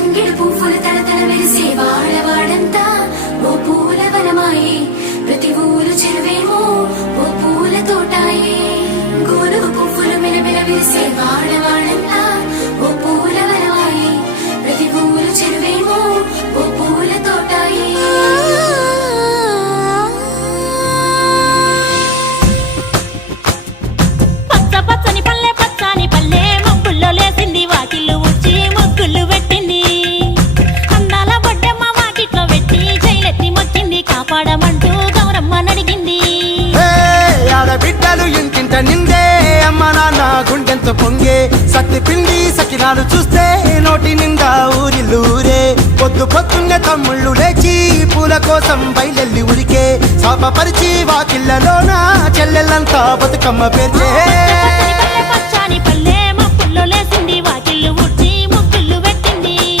తంగిడు పువ్వులు తలతల మెరిసే వాడవాడంతా ఓ పూల వనమాయే, ప్రతి ఊరు చెరువేమో ఓ పూల తోటాయే. గోరుగు పువ్వులు మెలమెల విరిసే వాడవాడంతా ఓ పూల వనమాయే, ప్రతి ఊరు చెరువేమో ఓ పూల తోటాయే. పచ్చ పచ్చని పల్లె పచ్చని పల్లె మబ్బుల్లో లేసింది, వాకిళ్ళు ఊడ్చి ముగ్గులు పెట్టింది. అందాల బొడ్డమ్మ వాకిట్లో పెట్టి జైలెత్తి మొక్కింది, కాపాడమంటూ గౌరమ్మ నడిగింది. ఆడబిడ్డలు ఇంటింట నిందే, అమ్మ నాన్న గుండెంతో పొంగే. సత్తి పిండి సకినాలు చూస్తే నోటి నిండా ఊరిల్లూరే. పొద్దు పొద్దున్నే తమ్ముళ్ళు లేచి పూల కోసం బయలెల్లి ఉరికే. శాపపరిచి వాకిళ్ళలోన చెల్లెళ్ళంతా బతుకమ్మ పేర్చే.